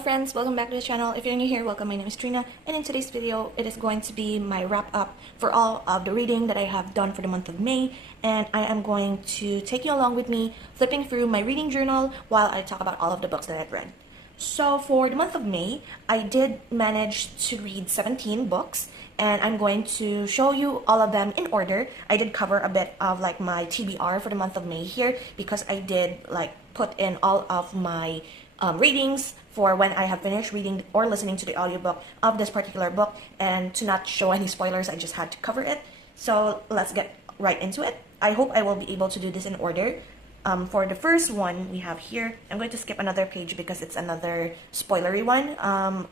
friends, welcome back to the channel. If you're new here, welcome. My name is Trina, and in today's video it is going to be my wrap up for all of the reading that I have done for the month of May, and I am going to take you along with me flipping through my reading journal while I talk about all of the books that I've read. So for the month of May, I did manage to read 17 books, and I'm going to show you all of them in order. I did cover a bit of like my TBR for the month of May here because I did like put in all of my ratings for when I have finished reading or listening to the audiobook of this particular book, and to not show any spoilers, I just had to cover it. So let's get right into it. I hope I will be able to do this in order. For the first one we have here, I'm going to skip another page because it's another spoilery one,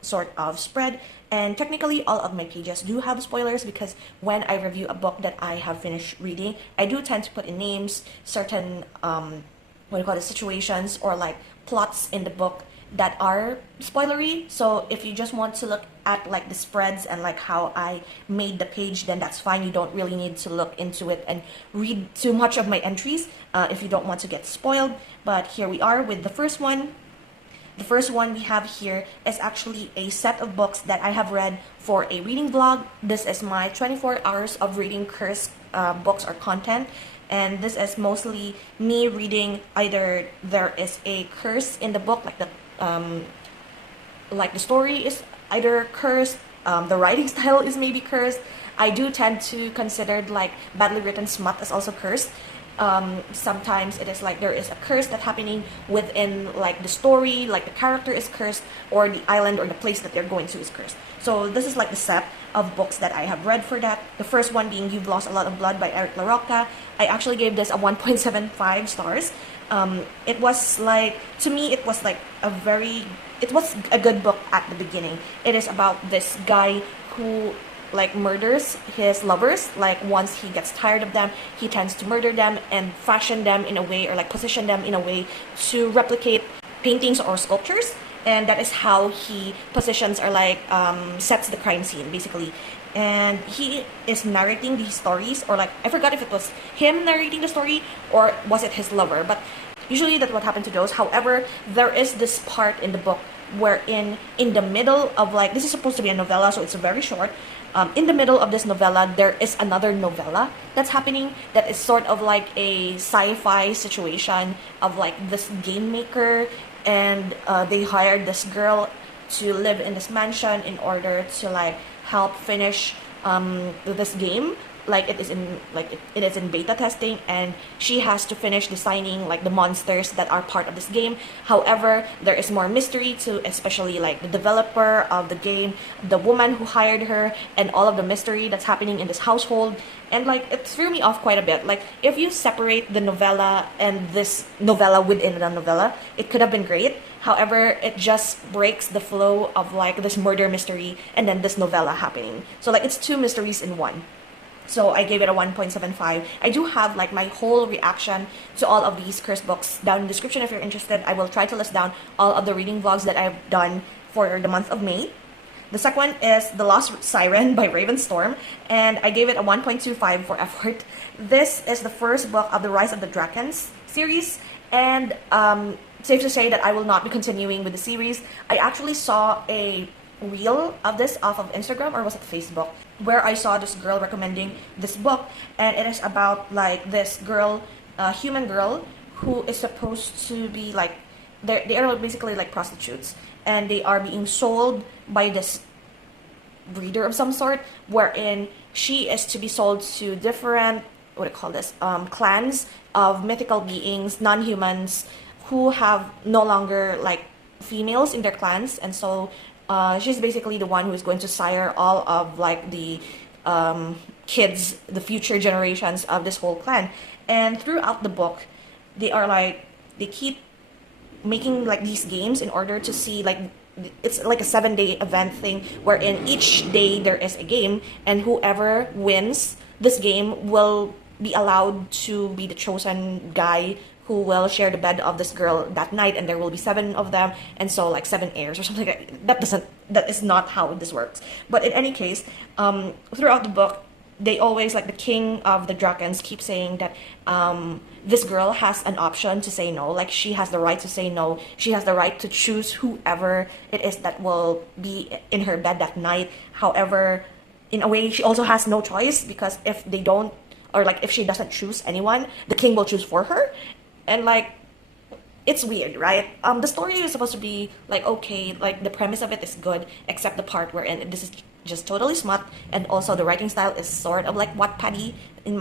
sort of spread. And technically all of my pages do have spoilers because when I review a book that I have finished reading, I do tend to put in names, certain situations or like plots in the book that are spoilery. So if you just want to look at like the spreads and like how I made the page, then that's fine. You don't really need to look into it and read too much of my entries if you don't want to get spoiled. But here we are with the first one. The first one we have here is actually a set of books that I have read for a reading vlog. This is my 24 hours of reading cursed books or content. And this is mostly me reading either there is a curse in the book, like the story is either cursed, the writing style is maybe cursed. I do tend to consider like badly written smut as also cursed. Sometimes it is like there is a curse that's happening within like the story, like the character is cursed or the island or the place that they're going to is cursed. So this is like the set of books that I have read for that. The first one being You've Lost a Lot of Blood by Eric LaRocca. I actually gave this a 1.75 stars. It was like, to me it was like it was a good book at the beginning. It is about this guy who like murders his lovers. Like once he gets tired of them, he tends to murder them and fashion them in a way, or like position them in a way to replicate paintings or sculptures. And that is how he positions or like sets the crime scene basically. And he is narrating these stories, or like I forgot if it was him narrating the story or was it his lover, but usually that's what happened to those. However, there is this part in the book wherein in the middle of like, this is supposed to be a novella, so it's very short. In the middle of this novella, there is another novella that's happening that is sort of like a sci-fi situation of like this game maker, and they hired this girl to live in this mansion in order to like help finish this game. Like it is in beta testing, and she has to finish designing like the monsters that are part of this game. However, there is more mystery to especially like the developer of the game, the woman who hired her, and all of the mystery that's happening in this household. And like it threw me off quite a bit. Like if you separate the novella and this novella within the novella, it could have been great. However, it just breaks the flow of like this murder mystery and then this novella happening. So like it's two mysteries in one. So I gave it a 1.75. I do have like my whole reaction to all of these cursed books down in the description if you're interested. I will try to list down all of the reading vlogs that I've done for the month of May. The second one is The Lost Siren by Ravenstorm, and I gave it a 1.25 for effort. This is the first book of the Rise of the Dragons series, and safe to say that I will not be continuing with the series. I actually saw a reel of this off of Instagram, or was it Facebook, where I saw this girl recommending this book, and it is about like this girl, human girl, who is supposed to be like, they are basically like prostitutes, and they are being sold by this breeder of some sort, wherein she is to be sold to different, what do you call this, clans of mythical beings, non-humans, who have no longer like females in their clans. And so she's basically the one who is going to sire all of like the kids, the future generations of this whole clan. And throughout the book, they are like, they keep making like these games in order to see like, it's like a 7-day event thing wherein each day there is a game, and whoever wins this game will be allowed to be the chosen guy who will share the bed of this girl that night, and there will be 7 of them, and so like 7 heirs or something like that. That is not how this works. But in any case, throughout the book, they always, like, the king of the Drakens keep saying that this girl has an option to say no. Like, she has the right to say no. She has the right to choose whoever it is that will be in her bed that night. However, in a way, she also has no choice, because if they don't, or like if she doesn't choose anyone, the king will choose for her. And like, it's weird, right? The story is supposed to be like, okay, like the premise of it is good, except the part wherein this is just totally smut, and also the writing style is sort of like Wattpad-y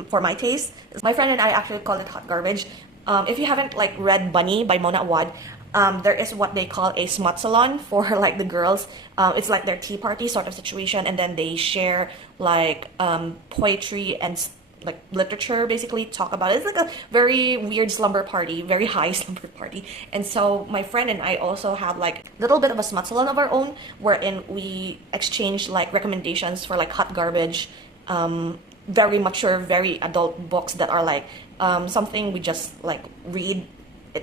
for my taste. My friend and I actually call it hot garbage. If you haven't like read Bunny by Mona Awad, there is what they call a smut salon for like the girls. It's like their tea party sort of situation, and then they share like poetry and like literature, basically talk about it. It's like a very weird slumber party, very high slumber party. And so my friend and I also have like a little bit of a smut salon of our own, wherein we exchange like recommendations for like hot garbage, very mature, very adult books that are like something we just like read,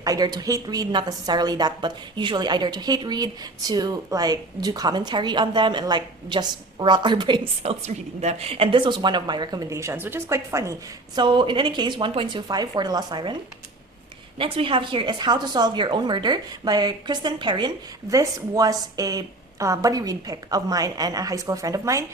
either to hate read, not necessarily that, but usually either to hate read, to like do commentary on them, and like just rot our brain cells reading them. And this was one of my recommendations, which is quite funny. So in any case, 1.25 for The Lost Siren. Next we have here is How to Solve Your Own Murder by Kristen Perrin. This was a buddy read pick of mine and a high school friend of mine.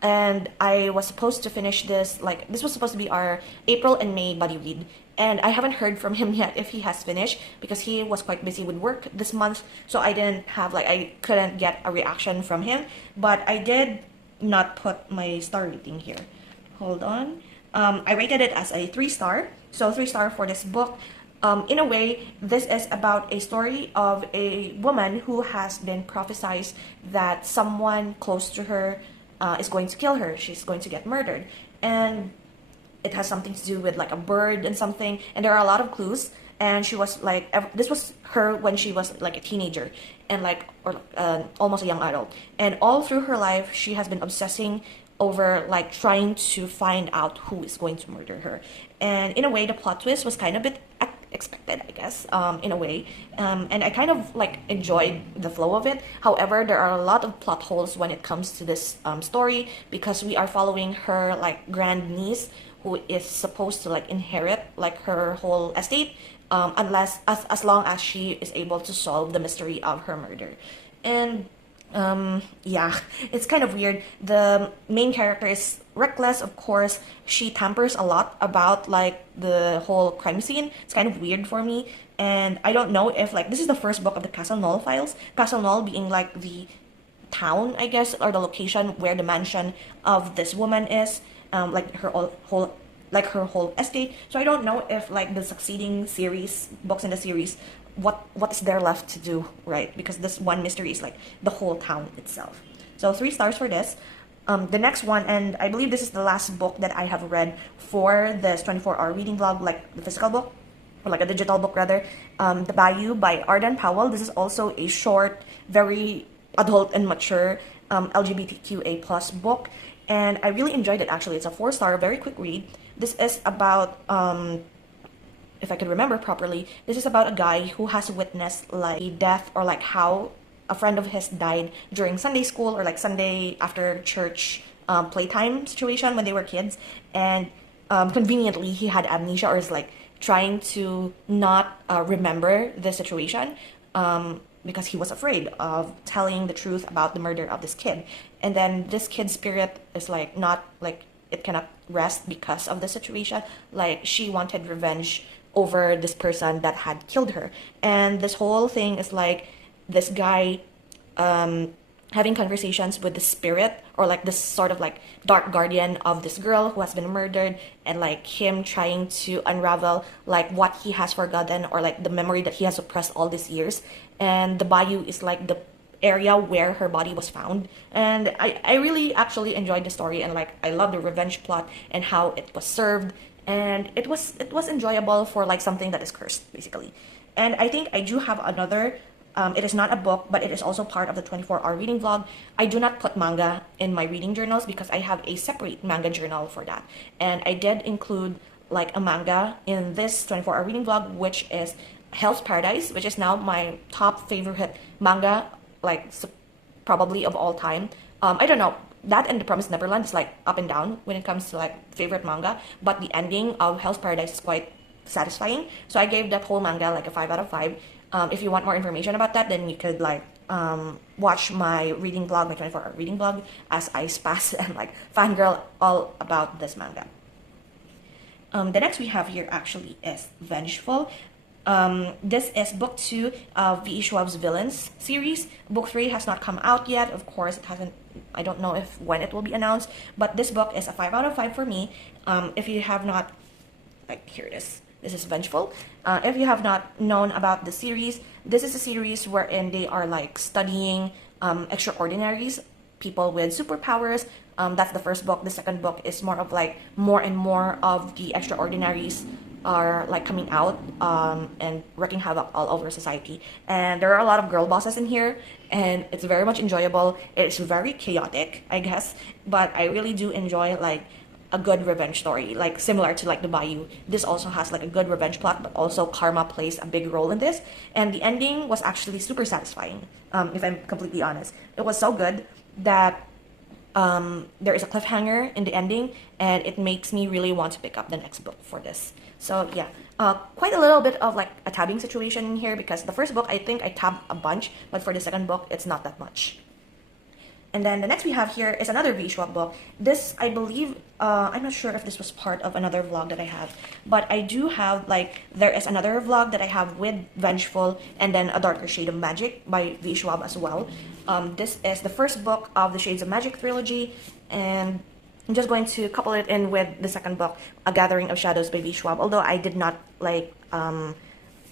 And I was supposed to finish this, like, this was supposed to be our April and May buddy read. And I haven't heard from him yet if he has finished, because he was quite busy with work this month. So I didn't have, like, I couldn't get a reaction from him. But I did not put my star rating here. Hold on. I rated it as a 3-star. So 3-star for this book. In a way, this is about a story of a woman who has been prophesied that someone close to her is going to kill her. She's going to get murdered. And it has something to do with like a bird and something. And there are a lot of clues. And she was like, this was her when she was like a teenager and like, or almost a young adult. And all through her life, she has been obsessing over like trying to find out who is going to murder her. And in a way, the plot twist was kind of a bit expected, I guess, in a way. And I kind of like enjoyed the flow of it. However, there are a lot of plot holes when it comes to this story, because we are following her like grand niece, who is supposed to like inherit like her whole estate, unless as long as she is able to solve the mystery of her murder. And yeah, it's kind of weird. The main character is reckless, of course. She tampers a lot about like the whole crime scene. It's kind of weird for me, and I don't know if like this is the first book of the Castle Knoll files. Castle Knoll being like the town, I guess, or the location where the mansion of this woman is, like her whole estate. So I don't know if like the succeeding series books in the series, what is there left to do, right? Because this one mystery is like the whole town itself. So 3 stars for this. The next one, and I believe this is the last book that I have read for this 24-hour reading vlog, like the physical book, or like a digital book rather, The Bayou by Arden Powell. This is also a short, very adult and mature LGBTQA plus book, and I really enjoyed it actually. It's a 4-star, very quick read. This is about, if I could remember properly, this is about a guy who has witnessed like a death, or like how a friend of his died during Sunday school, or like Sunday after church playtime situation when they were kids. And conveniently he had amnesia, or is like trying to not remember the situation, because he was afraid of telling the truth about the murder of this kid. And then this kid's spirit is like not like, it cannot rest because of the situation. Like she wanted revenge over this person that had killed her. And this whole thing is like this guy having conversations with the spirit, or like this sort of like dark guardian of this girl who has been murdered, and like him trying to unravel like what he has forgotten, or like the memory that he has suppressed all these years. And the bayou is like the area where her body was found. And I really actually enjoyed the story, and like I love the revenge plot and how it was served, and it was enjoyable for like something that is cursed basically. And I think I do have another, it is not a book, but it is also part of the 24-hour reading vlog. I do not put manga in my reading journals because I have a separate manga journal for that. And I did include like a manga in this 24-hour reading vlog, which is Hell's Paradise, which is now my top favorite manga, like probably of all time. I don't know, that and The Promised Neverland is like up and down when it comes to like favorite manga, but the ending of Hell's Paradise is quite satisfying. So I gave that whole manga like a 5 out of 5. If you want more information about that, then you could like watch my reading vlog, my 24-hour reading vlog, as I spaz and like fangirl all about this manga. The next we have here actually is Vengeful. This is book 2 of V.E. Schwab's Villains series. Book 3 has not come out yet. Of course, it hasn't. I don't know if when it will be announced, but this book is a 5 out of 5 for me. If you have not, like, here it is. This is Vengeful. If you have not known about the series, this is a series wherein they are like studying extraordinaries, people with superpowers. That's the first book. The second book is more of like more and more of the extraordinaries are like coming out and wreaking havoc all over society. And there are a lot of girl bosses in here, and it's very much enjoyable. It's very chaotic, I guess, but I really do enjoy like a good revenge story, like similar to like the Bayou. This also has like a good revenge plot, but also karma plays a big role in this. And the ending was actually super satisfying, if I'm completely honest. It was so good that there is a cliffhanger in the ending, and it makes me really want to pick up the next book for this. So yeah, quite a little bit of like a tabbing situation in here, because the first book I think I tabbed a bunch, but for the second book it's not that much. And then the next we have here is another V. Schwab book. This, I believe, I'm not sure if this was part of another vlog that I have, but I do have, like, there is another vlog that I have with Vengeful and then A Darker Shade of Magic by V. Schwab as well. This is the first book of the Shades of Magic trilogy, and I'm just going to couple it in with the second book, A Gathering of Shadows by V. Schwab. Although I did not, like,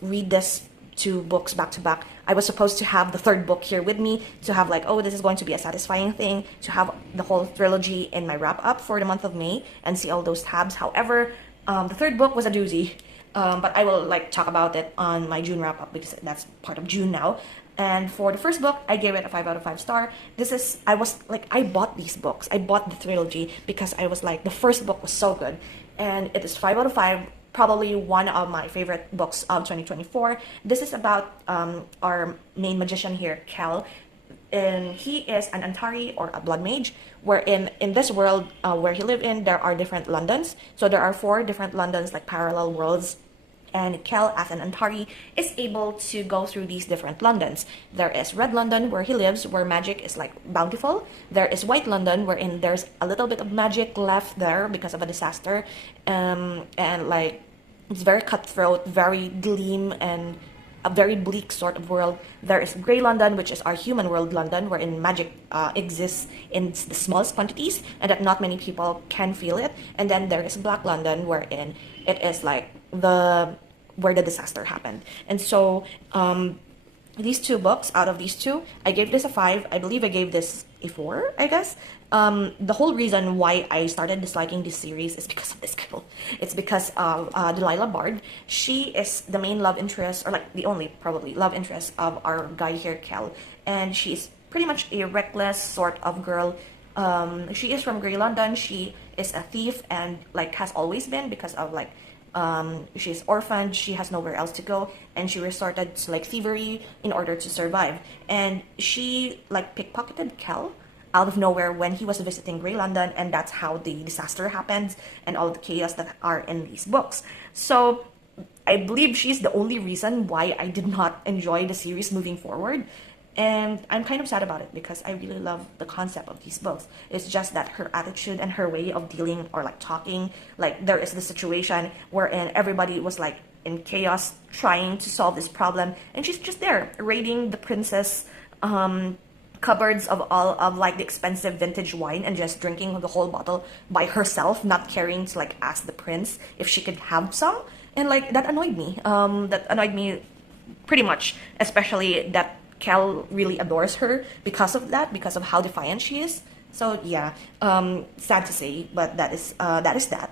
read this 2 books back to back. I was supposed to have the third book here with me to have like, oh, this is going to be a satisfying thing, to have the whole trilogy in my wrap up for the month of May and see all those tabs. However, the third book was a doozy, but I will like talk about it on my June wrap up because that's part of June now. And for the first book, I gave it a 5 out of 5 star. This is, I was like, I bought these books. I bought the trilogy because I was like, the first book was so good, and it is 5 out of 5. Probably one of my favorite books of 2024. This is about our main magician here, Kel, and he is an Antari or a blood mage, wherein in this world where he lived in, there are different Londons. So there are 4 different Londons, like parallel worlds, and Kel, as an Antari, is able to go through these different Londons. There is Red London, where he lives, where magic is like bountiful. There is White London, wherein there's a little bit of magic left there because of a disaster, and like it's very cutthroat, very gleam, and a very bleak sort of world. There is Grey London, which is our human world London, wherein magic exists in the smallest quantities and that not many people can feel it. And then there is Black London, wherein it is like where the disaster happened. And so these 2 books, out of these 2, I gave this a 5. I believe I gave this a 4, I guess. The whole reason why I started disliking this series is because of this girl. It's because of Delilah Bard. She is the main love interest, or like the only probably love interest of our guy here, Kel. And she's pretty much a reckless sort of girl. She is from Grey London. She is a thief and like has always been, because of like she's orphaned, she has nowhere else to go, and she resorted to like thievery in order to survive. And she like pickpocketed Kel out of nowhere when he was visiting Grey London, and that's how the disaster happened and all the chaos that are in these books. So I believe she's the only reason why I did not enjoy the series moving forward. And I'm kind of sad about it because I really love the concept of these books. It's just that her attitude and her way of dealing or like talking, like there is this situation wherein everybody was like in chaos trying to solve this problem, and she's just there raiding the princess cupboards of all of like the expensive vintage wine and just drinking the whole bottle by herself, not caring to like ask the prince if she could have some. And like that annoyed me. That annoyed me pretty much, especially that Kel really adores her because of that, because of how defiant she is. So yeah, sad to say, but that is that.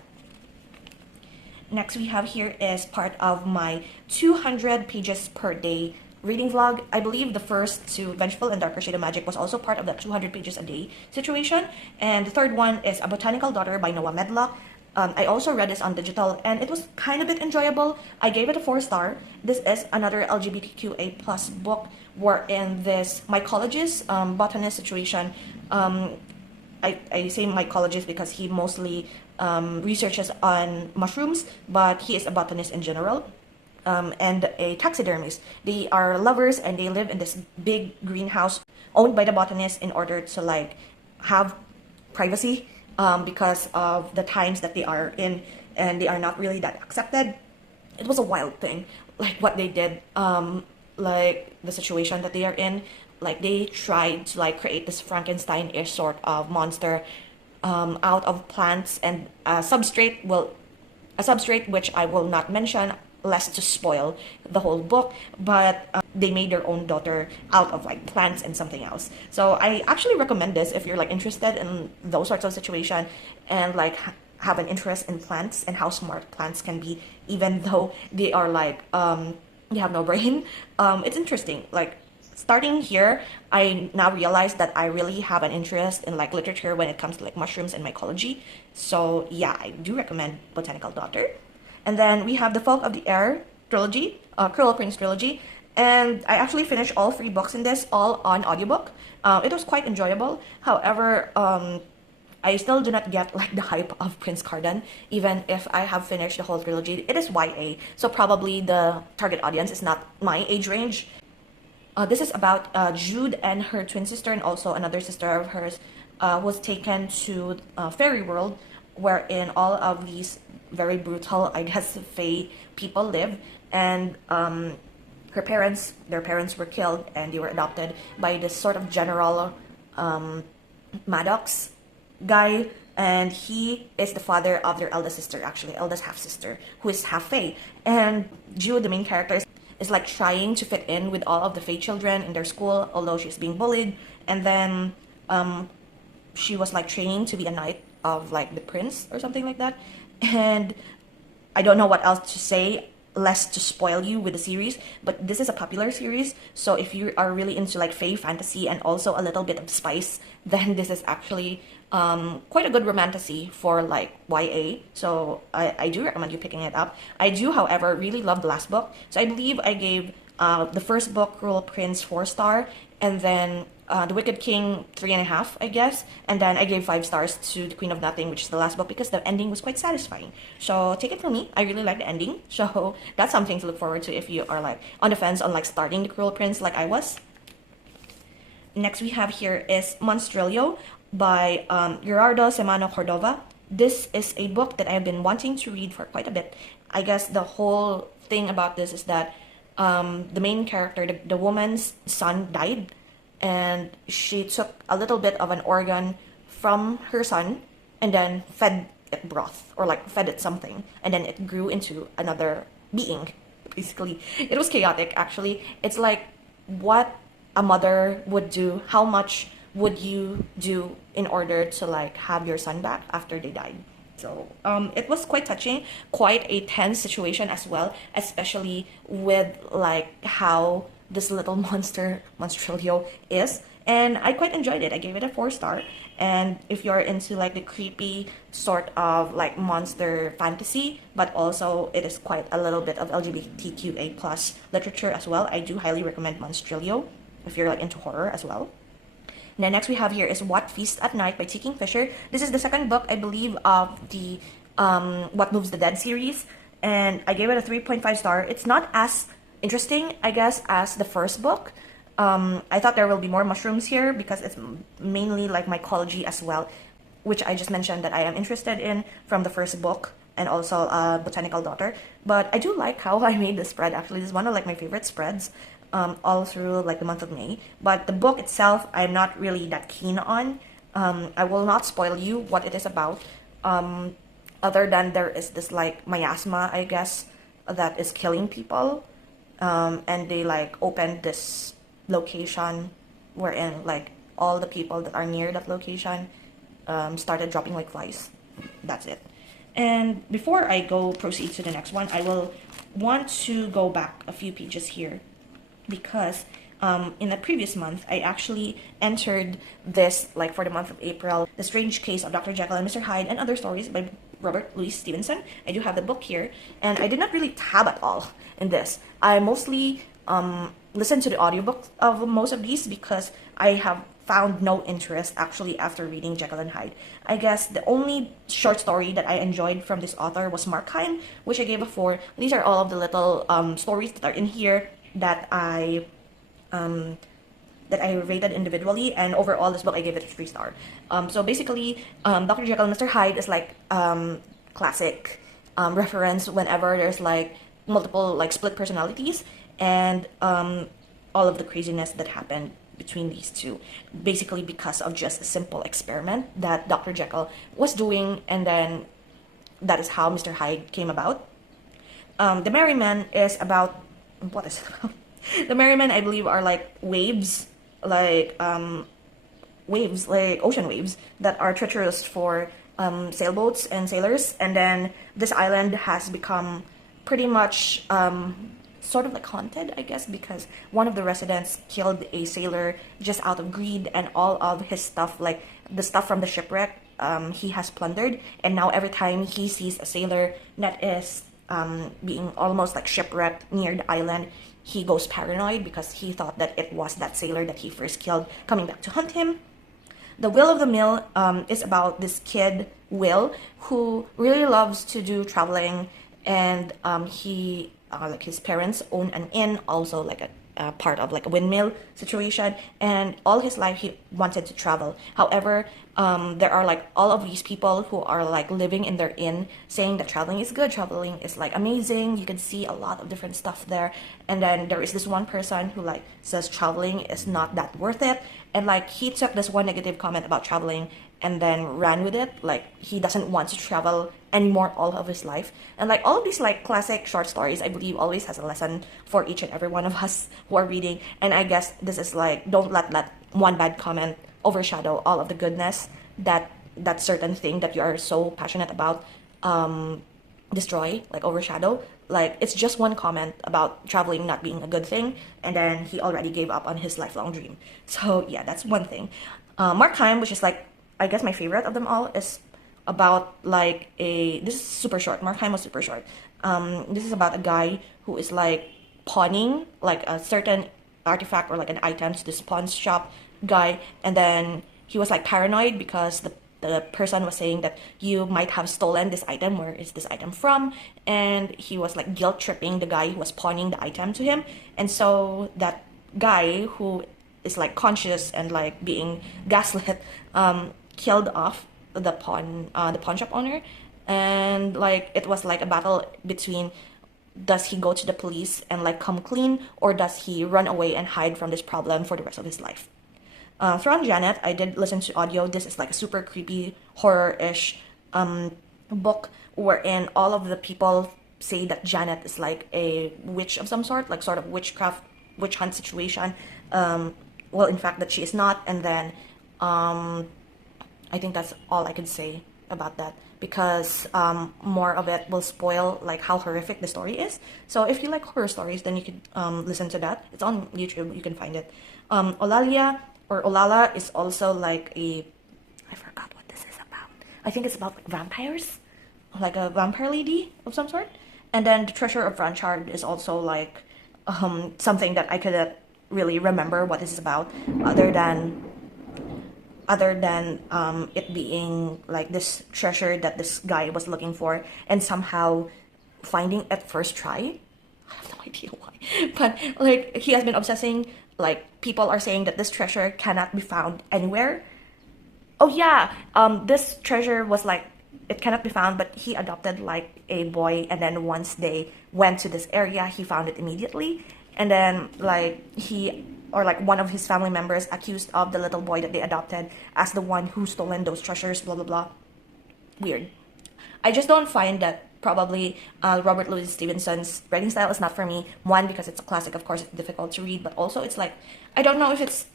Next we have here is part of my 200 pages per day reading vlog. I believe the first 2, Vengeful and Darker Shade of Magic, was also part of that 200 pages a day situation. And the third one is A Botanical Daughter by Noah Medlock. I also read this on digital, and it was kind of a bit enjoyable. I gave it a 4 star. This is another LGBTQA plus book wherein this mycologist, botanist situation I say mycologist because he mostly researches on mushrooms, but he is a botanist in general. And a taxidermist. They are lovers and they live in this big greenhouse owned by the botanist in order to like have privacy because of the times that they are in, and they are not really that accepted. It was a wild thing, like what they did, like the situation that they are in. Like they tried to like create this Frankenstein-ish sort of monster out of plants and a substrate which I will not mention lest to spoil the whole book, but they made their own daughter out of like plants and something else. So I actually recommend this if you're like interested in those sorts of situation and like have an interest in plants and how smart plants can be, even though they are like they have no brain. It's interesting. Like starting here, I now realize that I really have an interest in like literature when it comes to like mushrooms and mycology. So yeah, I do recommend Botanical Daughter. And then we have the Folk of the Air trilogy, Cruel Prince trilogy. And I actually finished all three books in this, all on audiobook. It was quite enjoyable. However, I still do not get like the hype of Prince Cardan, even if I have finished the whole trilogy. It is YA, so probably the target audience is not my age range. This is about Jude and her twin sister and also another sister of hers was taken to fairy world, wherein all of these very brutal, I guess, fae people live, and their parents were killed, and they were adopted by this sort of general Maddox guy, and he is the father of their eldest sister, actually, eldest half sister, who is half fae. And Jude, the main character, is like trying to fit in with all of the fae children in their school, although she's being bullied. And then she was like training to be a knight of like the prince or something like that. And I don't know what else to say less to spoil you with the series, but this is a popular series, so if you are really into like fae fantasy and also a little bit of spice, then this is actually quite a good romantasy for like YA, so I do recommend you picking it up. I do, however, really love the last book, so I believe I gave the first book, Cruel Prince, 4-star, and then The Wicked King, 3.5, I guess, and then I gave 5 stars to The Queen of Nothing, which is the last book, because the ending was quite satisfying. So take it from me, I really like the ending, so that's something to look forward to if you are like on the fence on like starting The Cruel Prince like I was. Next we have here is Monstrillo by Gerardo Semano Cordova. This is a book that I've been wanting to read for quite a bit. I guess the whole thing about this is that the main character, the woman's son, died, and she took a little bit of an organ from her son and then fed it broth, or like fed it something, and then it grew into another being, basically. It was chaotic, actually. It's like what a mother would do. How much would you do in order to like have your son back after they died? So it was quite touching, quite a tense situation as well, especially with like how this little Monstrillo is, and I quite enjoyed it. I gave it a 4-star, and if you're into like the creepy sort of like monster fantasy, but also it is quite a little bit of LGBTQA plus literature as well, I do highly recommend Monstrillo if you're like into horror as well. And then next we have here is What Feast at Night by T. Kingfisher. This is the second book, I believe, of the What Moves the Dead series, and I gave it a 3.5 star. It's not as interesting, I guess, as the first book. I thought there will be more mushrooms here because it's mainly like mycology as well, which I just mentioned that I am interested in from the first book, and also Botanical Daughter. But I do like how I made this spread, actually. This is one of like my favorite spreads all through like the month of May. But the book itself, I'm not really that keen on. I will not spoil you what it is about, other than there is this like miasma, I guess, that is killing people. And they like opened this location wherein like all the people that are near that location started dropping like flies. That's it. And before I proceed to the next one, I will want to go back a few pages here, because in the previous month, I actually entered this, like for the month of April, The Strange Case of Dr. Jekyll and Mr. Hyde and Other Stories by Robert Louis Stevenson. I do have the book here, and I did not really tab at all in this. I mostly listened to the audiobook of most of these because I have found no interest actually after reading Jekyll and Hyde. I guess the only short story that I enjoyed from this author was Markheim, which I gave a 4. These are all of the little stories that are in here that I rated individually, and overall this book I gave it a 3 star. So basically, Dr. Jekyll and Mr. Hyde is like classic reference whenever there's like multiple like split personalities and all of the craziness that happened between these two, basically because of just a simple experiment that Dr. Jekyll was doing, and then that is how Mr. Hyde came about. The Merry Men is about, what is it about? The Merry Men, I believe, are like waves, like waves, like ocean waves that are treacherous for sailboats and sailors. And then this island has become pretty much sort of like haunted, I guess, because one of the residents killed a sailor just out of greed, and all of his stuff, like the stuff from the shipwreck, he has plundered. And now every time he sees a sailor that is being almost like shipwrecked near the island, he goes paranoid because he thought that it was that sailor that he first killed coming back to hunt him. The Will of the Mill is about this kid, Will, who really loves to do traveling, and he, like his parents own an inn, also like a part of like a windmill situation, and all his life he wanted to travel. However, there are like all of these people who are like living in their inn saying that traveling is good, traveling is like amazing, you can see a lot of different stuff there. And then there is this one person who like says traveling is not that worth it, and like he took this one negative comment about traveling and then ran with it. Like he doesn't want to travel anymore all of his life. And like all of these like classic short stories, I believe, always has a lesson for each and every one of us who are reading. And I guess this is like, don't let one bad comment overshadow all of the goodness that that certain thing that you are so passionate about destroy, like overshadow. Like it's just one comment about traveling not being a good thing, and then he already gave up on his lifelong dream. So yeah, that's one thing. Markheim, which is like, I guess my favorite of them all, is about like this is super short. Markheim was super short. This is about a guy who is like pawning like a certain artifact or like an item to this pawn shop guy, and then he was like paranoid because the person was saying that you might have stolen this item, where is this item from, and he was like guilt tripping the guy who was pawning the item to him. And so that guy, who is like conscious and like being gaslit, killed off the pawn shop owner. And like it was like a battle between, does he go to the police and like come clean, or does he run away and hide from this problem for the rest of his life? From Janet, I did listen to audio. This is like a super creepy horror-ish book wherein all of the people say that Janet is like a witch of some sort, like sort of witchcraft, witch hunt situation. Well, in fact, that she is not. And then I think that's all I can say about that, because more of it will spoil like how horrific the story is. So if you like horror stories, then you could listen to that. It's on YouTube, you can find it. Olalia or Olala is also like a, I forgot what this is about. I think it's about like vampires, like a vampire lady of some sort. And then The Treasure of Branchard is also like something that I couldn't really remember what this is about, other than it being like this treasure that this guy was looking for and somehow finding at first try. I have no idea why, but like he has been obsessing. Like people are saying that this treasure cannot be found anywhere. Oh yeah, this treasure was like, it cannot be found, but he adopted like a boy, and then once they went to this area, he found it immediately. And then like he, or like one of his family members, accused of the little boy that they adopted as the one who stolen those treasures, blah blah blah. Weird. I just don't find that probably Robert Louis Stevenson's writing style is not for me. One, because it's a classic, of course it's difficult to read, but also it's like, I don't know if it's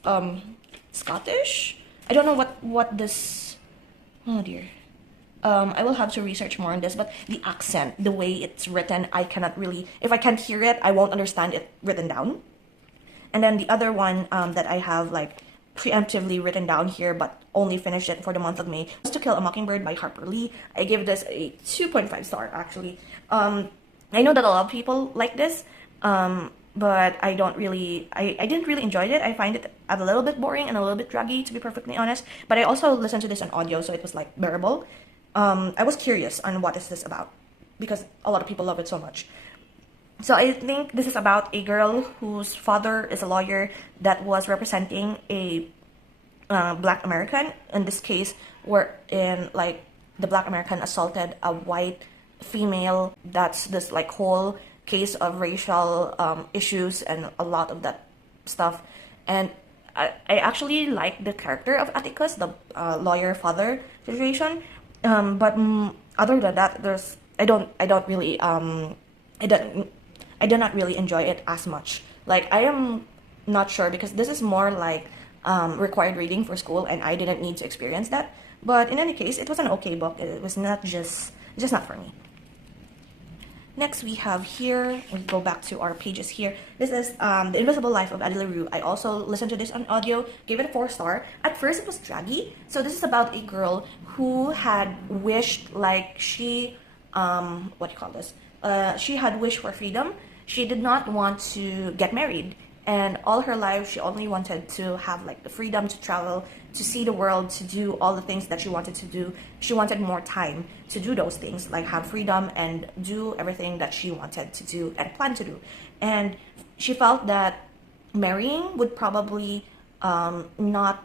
Scottish. I don't know what this, oh dear. I will have to research more on this, but the accent, the way it's written, I cannot really, if I can't hear it, I won't understand it written down. And then the other one that I have like preemptively written down here, but only finished it for the month of May, was To Kill a Mockingbird by Harper Lee. I give this a 2.5 star actually. I know that a lot of people like this, but I didn't really enjoy it. I find it a little bit boring and a little bit draggy, to be perfectly honest. But I also listened to this on audio, so it was like bearable. I was curious on what is this about because a lot of people love it so much. So I think this is about a girl whose father is a lawyer that was representing a Black American. In this case, wherein like the Black American assaulted a white female. That's this like whole case of racial issues and a lot of that stuff. And I actually like the character of Atticus, the lawyer father situation. But other than that, I did not really enjoy it as much. Like, I am not sure because this is more like required reading for school, and I didn't need to experience that. But in any case, it was an okay book. It was not just not for me. Next, we have here, we go back to our pages here. This is The Invisible Life of Addie LaRue. I also listened to this on audio, gave it a 4-star. At first, it was draggy. So this is about a girl who had wished, like, she had wished for freedom. She did not want to get married. And all her life, she only wanted to have like the freedom to travel, to see the world, to do all the things that she wanted to do. She wanted more time to do those things, like have freedom and do everything that she wanted to do and plan to do. And she felt that marrying would probably not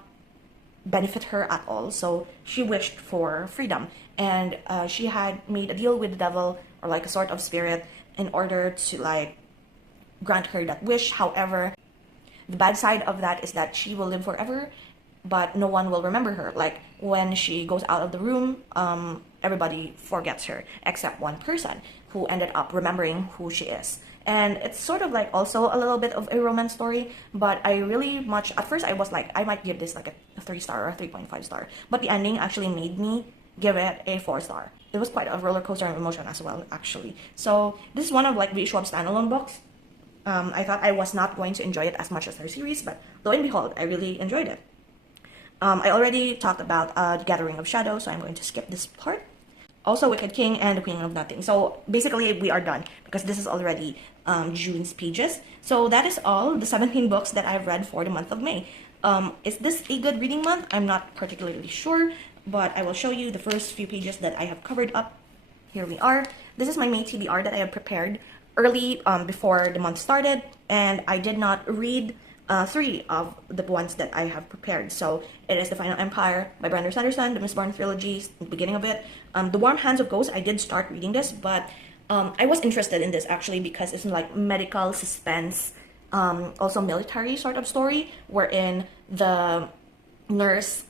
benefit her at all. So she wished for freedom. And she had made a deal with the devil, or like a sort of spirit, in order to like grant her that wish. However, the bad side of that is that she will live forever, but no one will remember her. Like when she goes out of the room, everybody forgets her except one person who ended up remembering who she is. And it's sort of like also a little bit of a romance story, but I really much, at first I was like, I might give this like a 3-star or a 3.5 star, but the ending actually made me give it a 4-star. It was quite a roller coaster of emotion as well, actually. So this is one of like V. Schwab's standalone books. I thought I was not going to enjoy it as much as her series, but lo and behold, I really enjoyed it. I already talked about The Gathering of Shadows, so I'm going to skip this part. Also, Wicked King and The Queen of Nothing. So basically, we are done because this is already June's pages. So that is all the 17 books that I've read for the month of May. Is this a good reading month? I'm not particularly sure, but I will show you the first few pages that I have covered up. Here we are. This is my May TBR that I have prepared early before the month started, and I did not read 3 of the ones that I have prepared. So it is The Final Empire by Brandon Sanderson, the Mistborn trilogy, the beginning of it. The Warm Hands of Ghosts, I did start reading this, but I was interested in this actually because it's like medical suspense, also military sort of story, wherein the nurse,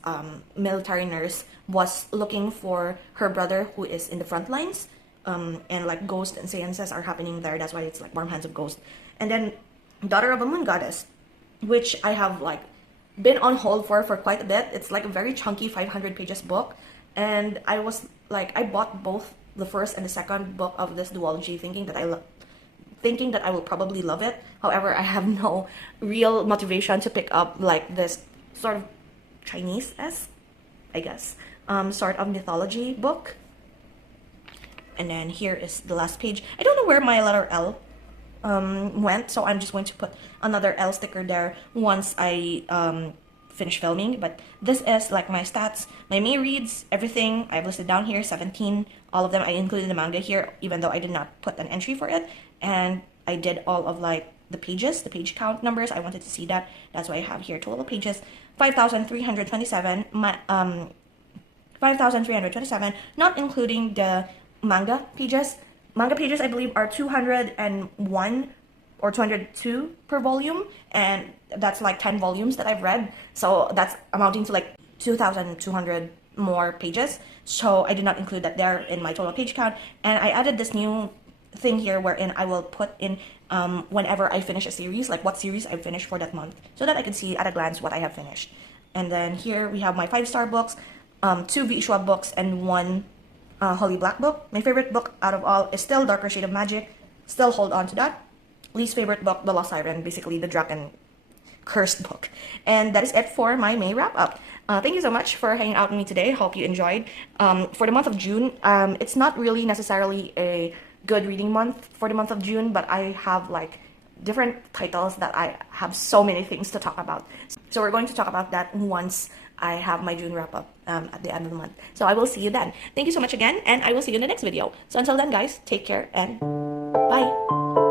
military nurse, was looking for her brother who is in the front lines. And like ghosts and seances are happening there. That's why it's like Warm Hands of Ghosts. And then Daughter of a Moon Goddess, which I have like been on hold for quite a bit. It's like a very chunky 500 pages book, and I was like, I bought both the first and the second book of this duology thinking that I will probably love it. However, I have no real motivation to pick up like this sort of Chinese-esque, I guess, sort of mythology book. And then here is the last page. I don't know where my letter L went, so I'm just going to put another L sticker there once I finish filming. But this is like my stats, my May reads, everything I've listed down here, 17, all of them. I included the manga here, even though I did not put an entry for it. And I did all of like the pages, the page count numbers. I wanted to see that. That's why I have here total pages, 5,327. 5,327, not including the manga pages. Manga pages, I believe, are 201 or 202 per volume, and that's like 10 volumes that I've read. So that's amounting to like 2,200 more pages. So I did not include that there in my total page count. And I added this new thing here wherein I will put in whenever I finish a series, like what series I finished for that month, so that I can see at a glance what I have finished. And then here we have my 5-star books, 2 V. Schwab books, and 1 Holly Black book. My favorite book out of all is still Darker Shade of Magic. Still hold on to that. Least favorite book, The Lost Siren, basically the Draken cursed book. And that is it for my May wrap up. Thank you so much for hanging out with me today. Hope you enjoyed. For the month of June, it's not really necessarily a good reading month for the month of June, but I have like different titles that I have so many things to talk about. So we're going to talk about that once I have my June wrap up at the end of the month. So I will see you then. Thank you so much again, and I will see you in the next video. So until then, guys, take care and bye.